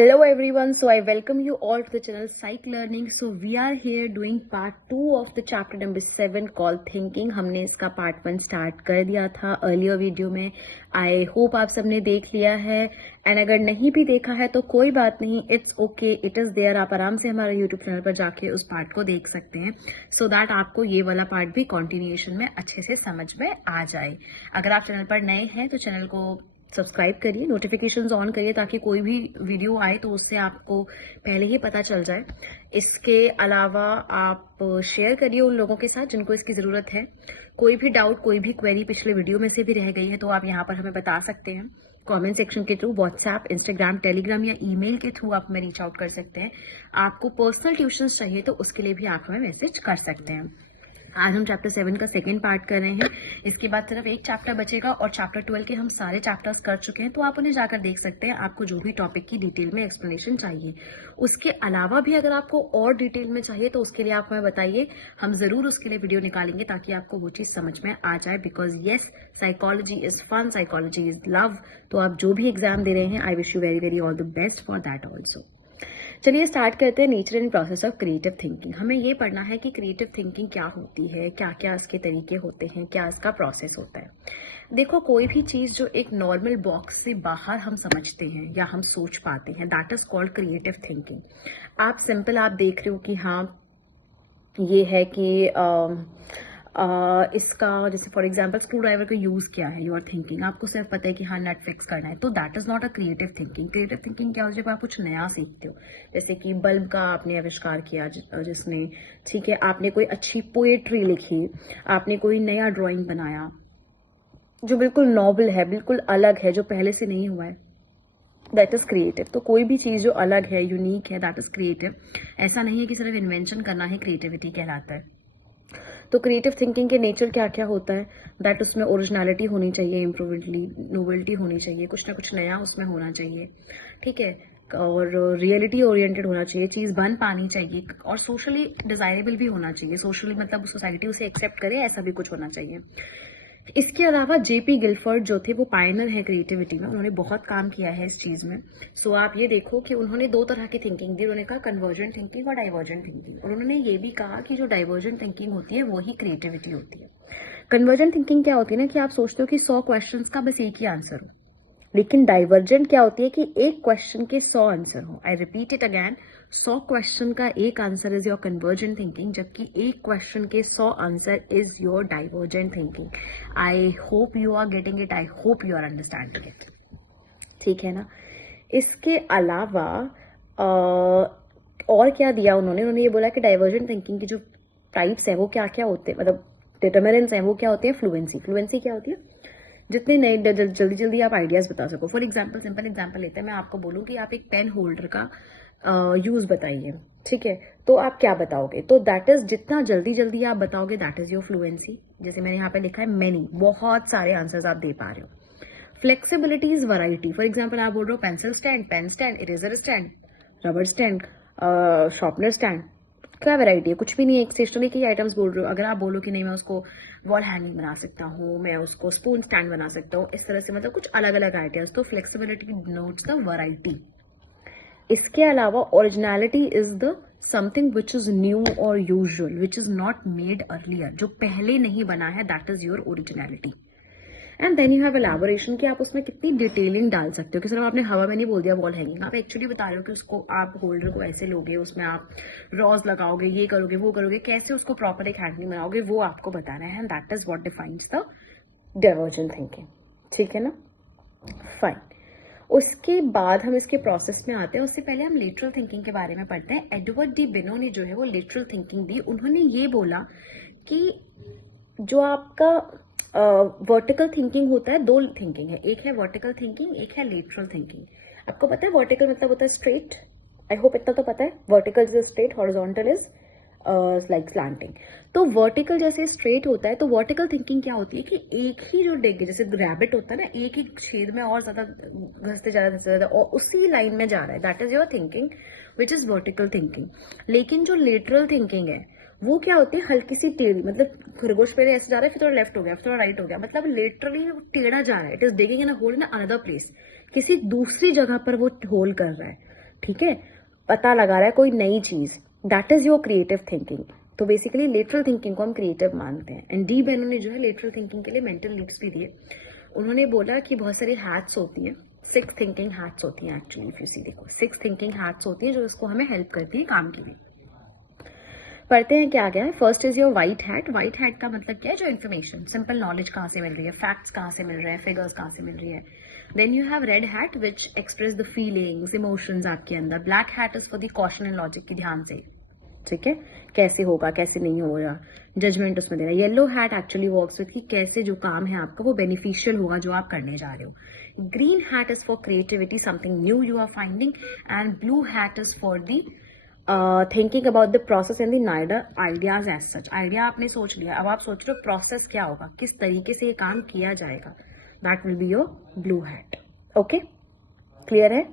Hello everyone, so I welcome you all to the channel Psych Learning. So we are here doing part 2 of the chapter number 7 called Thinking. हमने इसका part 1 start कर दिया था earlier video में. I hope आप सबने देख लिया है and अगर नहीं भी देखा है तो कोई बात नहीं, it's okay, it is there. आप आराम से हमारे YouTube चैनल पर जाके उस part को देख सकते हैं so that आपको ये वाला part भी continuation में अच्छे से समझ में आ जाए. अगर आप चैनल पर नए हैं तो चैनल को सब्सक्राइब करिए, नोटिफिकेशंस ऑन करिए ताकि कोई भी वीडियो आए तो उससे आपको पहले ही पता चल जाए. इसके अलावा आप शेयर करिए उन लोगों के साथ जिनको इसकी ज़रूरत है. कोई भी डाउट, कोई भी क्वेरी पिछले वीडियो में से भी रह गई है तो आप यहाँ पर हमें बता सकते हैं कमेंट सेक्शन के थ्रू, व्हाट्सएप, इंस्टाग्राम, टेलीग्राम या ईमेल के थ्रू आप हमें रीच आउट कर सकते हैं. आपको पर्सनल ट्यूशंस चाहिए तो उसके लिए भी आप हमें मैसेज कर सकते हैं. आज हम चैप्टर 7 का सेकेंड पार्ट कर रहे हैं. इसके बाद सिर्फ एक चैप्टर बचेगा और चैप्टर 12 के हम सारे चैप्टर्स कर चुके हैं तो आप उन्हें जाकर देख सकते हैं आपको जो भी टॉपिक की डिटेल में एक्सप्लेनेशन चाहिए. उसके अलावा भी अगर आपको और डिटेल में चाहिए तो उसके लिए आप हमें बताइए, हम जरूर उसके लिए वीडियो निकालेंगे ताकि आपको वो चीज़ समझ में आ जाए. Because yes, psychology is fun, psychology is love. तो आप जो भी एग्जाम दे रहे हैं, I wish you very very all the best for that also. चलिए स्टार्ट करते हैं. Nature and process of creative thinking. हमें ये पढ़ना है कि क्रिएटिव थिंकिंग क्या होती है, क्या क्या इसके तरीके होते हैं, क्या इसका प्रोसेस होता है. देखो, कोई भी चीज़ जो एक नॉर्मल बॉक्स से बाहर हम समझते हैं या हम सोच पाते हैं, that is called creative thinking. आप सिंपल आप देख रहे हो कि हाँ ये है कि इसका जैसे फॉर एग्जांपल स्क्रू ड्राइवर का यूज क्या है, यू आर थिंकिंग, आपको सिर्फ पता है कि हाँ नट फिक्स करना है, तो that is not a creative thinking. Creative thinking क्या होती है जब आप कुछ नया सीखते हो. जैसे कि बल्ब का आपने आविष्कार किया जिसने, ठीक है, आपने कोई अच्छी पोएट्री लिखी, आपने कोई नया ड्राइंग बनाया जो बिल्कुल नॉवल है, बिल्कुल अलग है, जो पहले से नहीं हुआ है, दैट इज क्रिएटिव. तो कोई भी चीज जो अलग है, यूनिक है, दैट इज क्रिएटिव. ऐसा नहीं है कि सिर्फ इन्वेंशन करना ही क्रिएटिविटी कहलाता है. तो क्रिएटिव थिंकिंग के नेचर क्या क्या होता है, दैट उसमें ओरिजिनलिटी होनी चाहिए, नोवेल्टी होनी चाहिए, कुछ ना कुछ नया उसमें होना चाहिए, ठीक है, और रियलिटी ओरिएंटेड होना चाहिए, चीज़ बन पानी चाहिए, और सोशली डिजायरेबल भी होना चाहिए. सोशली मतलब सोसाइटी उसे एक्सेप्ट करे, ऐसा भी कुछ होना चाहिए. इसके अलावा जेपी गिलफर्ड जो थे वो पायनर है क्रिएटिविटी में, उन्होंने बहुत काम किया है इस चीज में. सो आप ये देखो कि उन्होंने दो तरह की थिंकिंग दी. उन्होंने कहा कन्वर्जेंट थिंकिंग और डाइवर्जेंट थिंकिंग. और उन्होंने ये भी कहा कि जो डाइवर्जेंट थिंकिंग होती है वही क्रिएटिविटी होती है. कन्वर्जेंट थिंकिंग क्या होती है ना, कि आप सोचते हो कि 100 क्वेश्चन का बस एक ही आंसर हो. लेकिन डाइवर्जेंट क्या होती है कि एक क्वेश्चन के 100 आंसर हो. I repeat it again, 100 question का एक answer is your convergent thinking, जबकि एक क्वेश्चन के 100 answer is your divergent thinking. I hope you are getting it, I hope you are understanding it, ठीक है ना. इसके अलावा और क्या दिया उन्होंने ये बोला कि डाइवर्जेंट थिंकिंग की जो टाइप्स है वो क्या क्या होते हैं, मतलब डिटर्मिनेंट्स हैं वो क्या होते हैं. फ्लुएंसी क्या होती है, जितने नए जल्दी जल्दी आप आइडियाज बता सको. फॉर एग्जाम्पल, सिंपल एग्जाम्पल लेते हैं, मैं आपको बोलूँ कि आप एक पेन होल्डर का यूज बताइए, ठीक है, तो आप क्या बताओगे. तो दैट इज, जितना जल्दी जल्दी आप बताओगे दैट इज योर फ्लुएंसी. जैसे मैंने यहाँ पे लिखा है मेनी, बहुत सारे आंसर्स आप दे पा रहे हो. Flexibility is variety. For example आप बोल रहे हो pencil stand, pen stand, eraser stand, rubber stand, sharpener stand. क्या वैरायटी है, कुछ भी नहीं है. एक स्टेशनरी के आइटम्स बोल रहे हो. अगर आप बोलो कि नहीं मैं उसको वॉल हैंगिंग बना सकता हूँ, मैं उसको स्पून स्टैंड बना सकता हूँ, इस तरह से मतलब कुछ अलग अलग आइडियाज. तो फ्लेक्सिबिलिटी नोट्स द वैरायटी. इसके अलावा originality is the something which is new और usual, which is not made earlier, जो पहले नहीं बना है, that is your originality. And then you have elaboration, कि आप उसमें कितनी डिटेलिंग डाल सकते हो, कि सिर्फ आपने हवा में नहीं बोल दिया वॉल हैंगिंग. आप एक्चुअली बता रहे हो कि उसको आप होल्डर को ऐसे लोगे, उसमें आप रॉज लगाओगे, ये करोगे वो करोगे, कैसे उसको प्रॉपर एक हैंगिंग बनाओगे वो आपको बताना है. And that is what defines the divergent thinking, ठीक है ना. फाइन. उसके बाद हम इसके प्रोसेस में आते हैं. उससे पहले हम लेटरल थिंकिंग के बारे में पढ़ते हैं. एडवर्ड डी बेनो ने जो है वो लेटरल थिंकिंग दी. उन्होंने ये बोला कि जो आपका वर्टिकल थिंकिंग होता है, दो थिंकिंग है, एक है वर्टिकल थिंकिंग, एक है लेटरल थिंकिंग. आपको पता है वर्टिकल मतलब होता है स्ट्रेट, आई होप इतना तो पता है. Vertical is straight, horizontal is like slanting. तो वर्टिकल जैसे स्ट्रेट होता है, तो वर्टिकल थिंकिंग क्या होती है कि एक ही जो डिग, जैसे रैबिट होता है ना, एक ही छेद में और ज्यादा घसते ज्यादा और उसी लाइन में जा रहा है, that is your thinking which is vertical thinking. लेकिन जो लेटरल थिंकिंग है वो क्या होती है, हल्की सी टेढ़ी, मतलब खरगोश पहले ऐसे जा रहा है, फिर थोड़ा लेफ्ट हो गया, फिर थोड़ा राइट हो गया, मतलब लिटरली टेढ़ा जा रहा है. It is digging in a hole in another place, किसी दूसरी जगह पर वो होल कर रहा है. ठीक है, पता लगा रहा है कोई नई चीज, that is your creative thinking. तो बेसिकली लेटरल थिंकिंग को हम क्रिएटिव मानते हैं। एंड डी बेनो ने जो है लेटरल थिंकिंग के लिए मेंटल लीड्स भी दिए। उन्होंने बोला कि बहुत सारी हैट्स होती हैं, 6 थिंकिंग हैट्स होती हैं एक्चुअली, इफ यू सी देखो 6 थिंकिंग हैट्स होती है जो इसको हमें हेल्प करती है काम के लिए। पढ़ते हैं क्या क्या है। First is your white hat. White hat का मतलब क्या है, जो इन्फॉर्मेशन, सिंपल नॉलेज कहाँ से मिल रही है, फैक्ट्स कहाँ से मिल रहे हैं, फिगर्स कहाँ से मिल रही है। Then you have red hat which express the feelings, emotions आपके अंदर। Black hat is for the caution and logic की ध्यान से, ठीक है, कैसे होगा कैसे नहीं होगा, जजमेंट उसमें देना। Yellow hat actually works with कि कैसे जो काम है आपका वो बेनिफिशियल होगा जो आप करने जा रहे हो। Green hat is for creativity, something new you are finding. And blue hat is for the thinking about the process and the wider ideas as such. Idea आपने सोच लिया, अब आप सोच रहे हो प्रोसेस क्या होगा, किस तरीके से ये काम किया जाएगा, that will be your blue hat. Okay, clear है?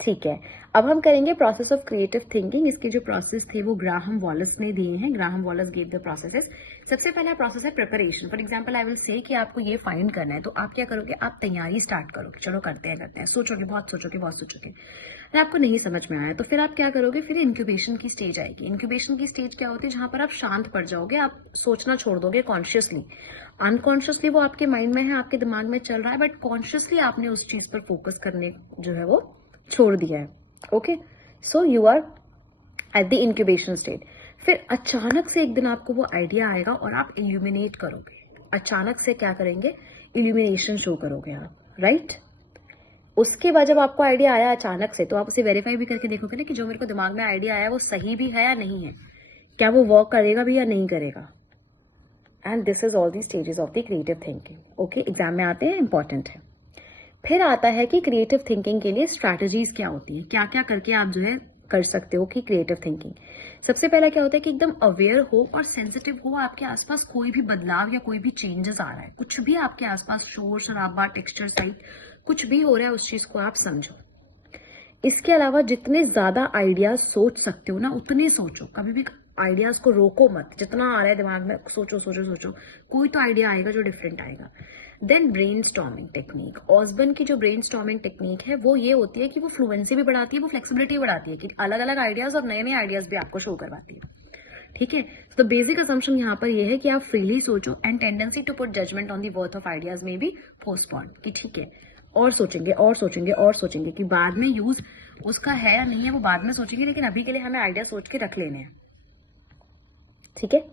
ठीक है, अब हम करेंगे प्रोसेस ऑफ क्रिएटिव थिंकिंग। इसके जो प्रोसेस थे वो ग्राहम वॉलस ने दिए हैं। Graham Wallace gave the processes. सबसे पहला प्रोसेस है preparation. For example I will say कि आपको ये फाइंड करना है, तो आप क्या करोगे, आप तैयारी स्टार्ट करोगे, चलो करते हैं, सोचोगे, बहुत सोचोगे। फिर आपको नहीं समझ में आया तो फिर आप क्या करोगे, फिर इंक्यूबेशन की स्टेज आएगी। इंक्यूबेशन की स्टेज क्या होती है, जहां पर आप शांत पड़ जाओगे, आप सोचना छोड़ दोगे कॉन्शियसली। अनकॉन्शियसली वो आपके माइंड में है, आपके दिमाग में चल रहा है, बट कॉन्शियसली आपने उस चीज पर फोकस करने जो है वो छोड़ दिया है। Okay, so you are at the incubation stage. फिर अचानक से एक दिन आपको वो आइडिया आएगा और आप इल्यूमिनेट करोगे। अचानक से क्या करेंगे, इल्यूमिनेशन शो करोगे आप, राइट? उसके बाद जब आपको आइडिया आया अचानक से, तो आप उसे वेरीफाई भी करके देखोगे ना कि जो मेरे को दिमाग में आइडिया आया वो सही भी है या नहीं है, क्या वो वर्क करेगा भी या नहीं करेगा। And this is all the stages of the creative thinking. Okay, exam में आते हैं, इंपॉर्टेंट है। फिर आता है कि क्रिएटिव थिंकिंग के लिए स्ट्रैटेजीज क्या होती है, क्या क्या करके आप जो है कर सकते हो कि क्रिएटिव थिंकिंग। सबसे पहला क्या होता है कि एकदम अवेयर हो और सेंसिटिव हो, आपके आसपास कोई भी बदलाव या कोई भी चेंजेस आ रहा है, कुछ भी आपके आसपास शोर शराबा टेक्सचर साइज कुछ भी हो रहा है, उस चीज को आप समझो। इसके अलावा जितने ज्यादा आइडियाज सोच सकते हो ना उतने सोचो, कभी भी आइडियाज को रोको मत, जितना आ रहा है दिमाग में सोचो, कोई तो आइडिया आएगा जो डिफरेंट आएगा। Then brain storming technique. Osborn की जो ब्रेन स्टॉर्मिंग टेक्निक है वो ये होती है कि वो फ्लुएंसी भी बढ़ाती है, वो फ्लेक्सिबिलिटी बढ़ाती है, कि अलग अलग आइडियाज और नए नए आइडियाज भी आपको शो करवाती है। ठीक है, तो बेसिक असम्पशन यहाँ पर ये है कि आप फ्रीली सोचो and tendency to put judgement on the worth of ideas में बी पोस्टपोन, कि ठीक है और सोचेंगे कि बाद में यूज उसका है या नहीं है वो बाद में सोचेंगे, लेकिन अभी के लिए हमें आइडिया सोच के रख लेने हैं। ठीक है,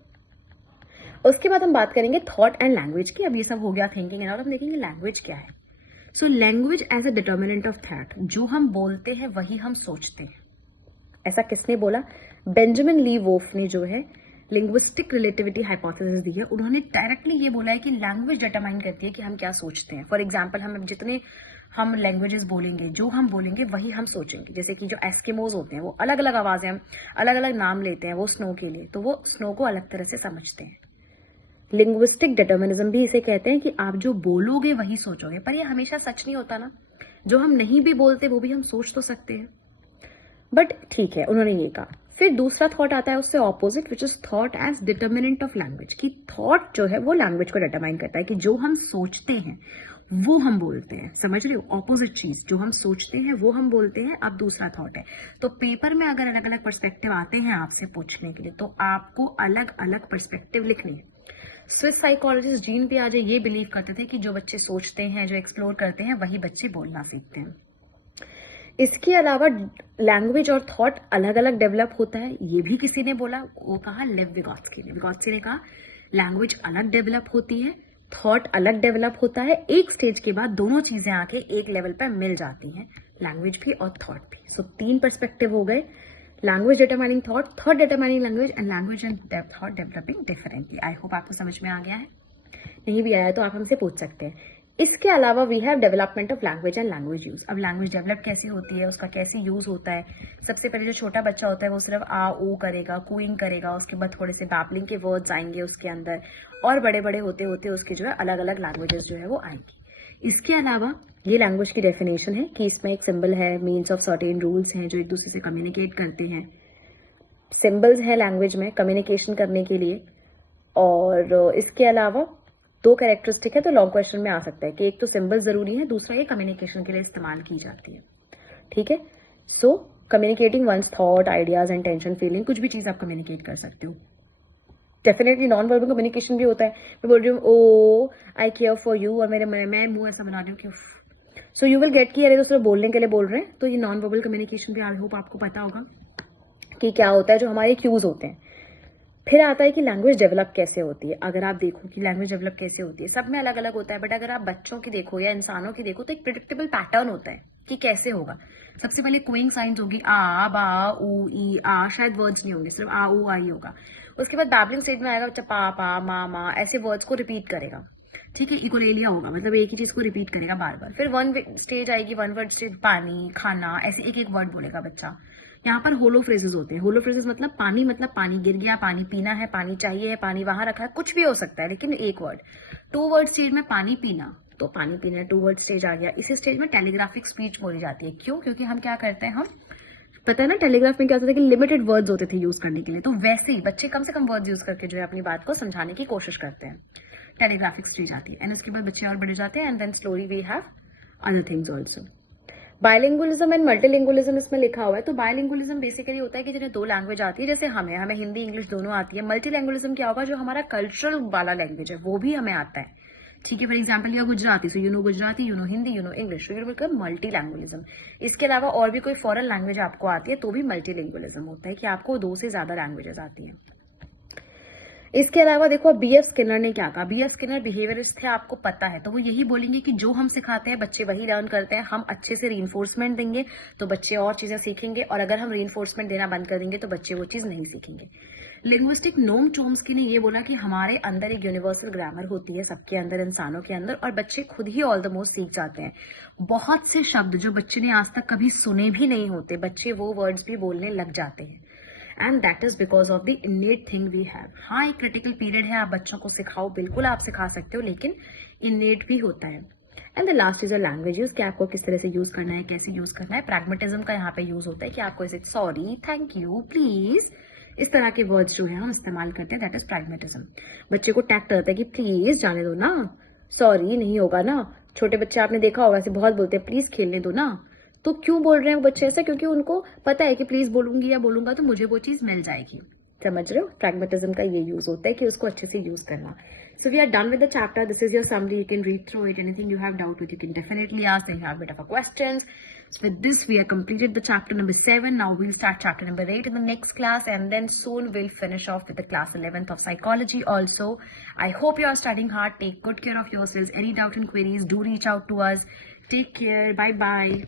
उसके बाद हम बात करेंगे थॉट एंड लैंग्वेज की। अब ये सब हो गया थिंकिंग एंड, और हम देखेंगे लैंग्वेज क्या है। So language as a determinant of thought. जो हम बोलते हैं वही हम सोचते हैं। ऐसा किसने बोला? बेंजामिन ली वोल्फ ने जो है लिंग्विस्टिक रिलेटिविटी हाइपोथेसिस दी है। उन्होंने डायरेक्टली ये बोला है कि लैंग्वेज डिटरमाइन करती है कि हम क्या सोचते हैं। फॉर एग्जाम्पल, हम जितने हम लैंग्वेजेस बोलेंगे, जो हम बोलेंगे वही हम सोचेंगे। जैसे कि जो एस्किमोज होते हैं वो अलग अलग आवाजें, हम अलग अलग नाम लेते हैं वो स्नो के लिए, तो वो स्नो को अलग तरह से समझते हैं। लिंग्विस्टिक डिटर्मिनिज्म भी इसे कहते हैं कि आप जो बोलोगे वही सोचोगे, पर ये हमेशा सच नहीं होता ना। जो हम नहीं भी बोलते वो भी हम सोच तो सकते हैं, बट ठीक है, उन्होंने ये कहा। फिर दूसरा थॉट आता है उससे opposite, which is thought as determinant of language. की थॉट जो है वो लैंग्वेज को डिटरमाइन करता है, कि जो हम सोचते हैं वो हम बोलते हैं। समझ रहे हो? ऑपोजिट चीज, जो हम सोचते हैं वो हम बोलते हैं। अब दूसरा थॉट है, तो पेपर में अगर अलग अलग पर्सपेक्टिव आते हैं आपसे पूछने के लिए, तो आपको अलग अलग पर्सपेक्टिव लिखने हैं। स्विस साइकोलॉजिस्ट जीन पियाजे ये बिलीव करते थे कि जो बच्चे सोचते हैं, जो एक्सप्लोर करते हैं, वही बच्चे बोलना सीखते हैं। इसके अलावा लैंग्वेज और थॉट अलग अलग डेवलप होता है, ये भी किसी ने बोला, वो कहा लेव विगोत्स्की ने। विगोत्स्की ने कहा लैंग्वेज अलग डेवलप होती है, थॉट अलग डेवलप होता है, एक स्टेज के बाद दोनों चीजें आके एक लेवल पर मिल जाती हैं, लैंग्वेज भी और थॉट भी। सो 3 पर्सपेक्टिव हो गए, language determining thought determining language, and language and thought developing differently. I hope आपको समझ में आ गया है। नहीं भी आया तो आप हमसे पूछ सकते हैं। इसके अलावा we have development of language and language use. अब लैंग्वेज डेवलप कैसी होती है, उसका कैसे यूज होता है। सबसे पहले जो छोटा बच्चा होता है वो सिर्फ आ ओ करेगा, कूइंग करेगा, उसके बाद थोड़े से बैबलिंग के वर्ड्स आएंगे उसके अंदर, और बड़े बड़े होते होते उसके जो है अलग अलग लैंग्वेजेस जो है वो आएंगी। इसके अलावा ये लैंग्वेज की डेफिनेशन है कि इसमें एक सिंबल है, मीन्स ऑफ सर्टेन रूल्स हैं जो एक दूसरे से कम्युनिकेट करते हैं। सिंबल्स है लैंग्वेज में कम्युनिकेशन करने के लिए, और इसके अलावा 2 कैरेक्टरिस्टिक है, तो लॉन्ग क्वेश्चन में आ सकता है कि एक तो सिंबल जरूरी है, दूसरा ये कम्युनिकेशन के लिए इस्तेमाल की जाती है। ठीक है, so communicating one's thought, ideas, intention, feeling, कुछ भी चीज आप कम्युनिकेट कर सकते हो. डेफिनेटली नॉन वर्बल कम्युनिकेशन भी होता है. मैं बोल रही हूँ ओ आई केयर फॉर यू, और मैं मुंह ऐसा बना रही हूँ कि सो यू विल गेट कि अरे तो सिर्फ बोलने के लिए बोल रहे हैं. तो ये नॉन वर्बल कम्युनिकेशन भी आई होप आपको पता होगा कि क्या होता है, जो हमारे क्यूज होते हैं. फिर आता है कि लैंग्वेज डेवलप कैसे होती है. अगर आप देखो कि लैंग्वेज डेवलप कैसे होती है, सब में अलग अलग होता है, बट अगर आप बच्चों की देखो या इंसानों की देखो तो एक प्रिडिक्टेबल पैटर्न होता है कि कैसे होगा. सबसे पहले कोइंग साइंस होगी, आ बा ऊ ई आ, शायद वर्ड्स नहीं होंगे, सिर्फ आ ऊ आई होगा. उसके बाद बैबलिंग स्टेज में आएगा बच्चा पा पा मा ऐसे वर्ड्स को रिपीट करेगा. ठीक है, इकोलेलिया होगा, मतलब एक ही चीज को रिपीट करेगा बार बार. फिर वन स्टेज आएगी, वन वर्ड स्टेज, पानी, खाना, ऐसे एक एक वर्ड बोलेगा बच्चा. यहाँ पर होलो फ्रेजेस होते हैं. होलो फ्रेजेस मतलब पानी गिर गया, पानी पीना है, पानी चाहिए है, पानी वहां रखा है, कुछ भी हो सकता है, लेकिन एक वर्ड. टू वर्ड स्टेज में पानी पीना, तो पानी पीना टू वर्ड स्टेज आ गया. इसी स्टेज में टेलीग्राफिक स्पीच बोली जाती है. क्यों? क्योंकि हम क्या करते हैं, हम पता है ना टेलीग्राफ में क्या होता था कि लिमिटेड वर्ड्स होते थे यूज करने के लिए. तो वैसे ही बच्चे कम से कम वर्ड्स यूज करके जो है अपनी बात को समझाने की कोशिश करते हैं. टेलीग्राफिक स्टेज आती है, एंड उसके बाद बच्चे और बढ़ जाते हैं, and then slowly we have other things also. Bilingualism and multilingualism इसमें लिखा हुआ है. तो बायलिंगुअलिज्म बेसिकली होता है कि जिन्हें दो लैंग्वेज आती है, जैसे हमें हिंदी इंग्लिश दोनों आती है. मल्टीलैंग्वेजिज्म क्या होगा, जो हमारा कल्चरल वाला लैंग्वेज है वो भी हमें आता है. ठीक है, फॉर एग्जाम्पल या Gujarati, so you know Gujarati, you know Hindi, you know English, तो यू बिल्कुल मल्टी लैंग्वेजिज्म. इसके अलावा और भी कोई फॉरेन लैंग्वेज आपको आती है तो भी मल्टीलिंगुअलिज्म होता है कि आपको दो से ज्यादा लैंग्वेजेस आती हैं. इसके अलावा देखो बी.एफ. स्किनर ने क्या कहा. बी.एफ. स्किनर बिहेवियरिस्ट थे, आपको पता है. तो वो यही बोलेंगे कि जो हम सिखाते हैं बच्चे वही लर्न करते हैं. हम अच्छे से रीइंफोर्समेंट देंगे तो बच्चे और चीजें सीखेंगे, और अगर हम रीइंफोर्समेंट देना बंद कर देंगे तो बच्चे वो चीज नहीं सीखेंगे. लिंग्विस्टिक नोम चोम्स्की के लिए ये बोला कि हमारे अंदर एक यूनिवर्सल ग्रामर होती है, सबके अंदर, इंसानों के अंदर, और बच्चे खुद ही ऑल द मोस्ट सीख जाते हैं. बहुत से शब्द जो बच्चे ने आज तक कभी सुने भी नहीं होते, बच्चे वो वर्ड्स भी बोलने लग जाते हैं. And that is because of the innate thing we have. हाँ, एक क्रिटिकल पीरियड है, आप बच्चों को सिखाओ, बिल्कुल आप सिखा सकते हो, लेकिन इनेट भी होता है. And the last is a language use, कि आपको किस तरह से यूज करना है, कैसे यूज करना है. प्रैग्मेटिज्म का यहाँ पे यूज होता है कि आपको इसे सॉरी, थैंक यू, प्लीज, इस तरह के वर्ड्स जो है हम इस्तेमाल करते हैं. That is pragmatism. बच्चे को टैक्ट करता है कि प्लीज जाने दो ना, सॉरी नहीं होगा ना. छोटे बच्चे आपने देखा होगा ऐसे बहुत बोलते हैं, प्लीज खेलने दो ना. तो क्यों बोल रहे हैं वो बच्चे ऐसा? क्योंकि उनको पता है कि प्लीज बोलूंगी या बोलूंगा तो मुझे वो चीज मिल जाएगी. समझ रहे हो? प्रैग्मेटिज्म का ये यूज होता है कि उसको अच्छे से यूज करना. So we are done with the chapter. This is your summary. You can read through it. Anything you have doubt with, you can definitely ask. Then you have a bit of a questions. So with this, we have completed the chapter number 7. Now we'll start chapter number 8 in the next class, and then soon we'll finish off with the class 11th of psychology also. I hope you are studying hard. Take good care of yourselves. Any doubt and queries, do reach out to us. Take care. Bye bye.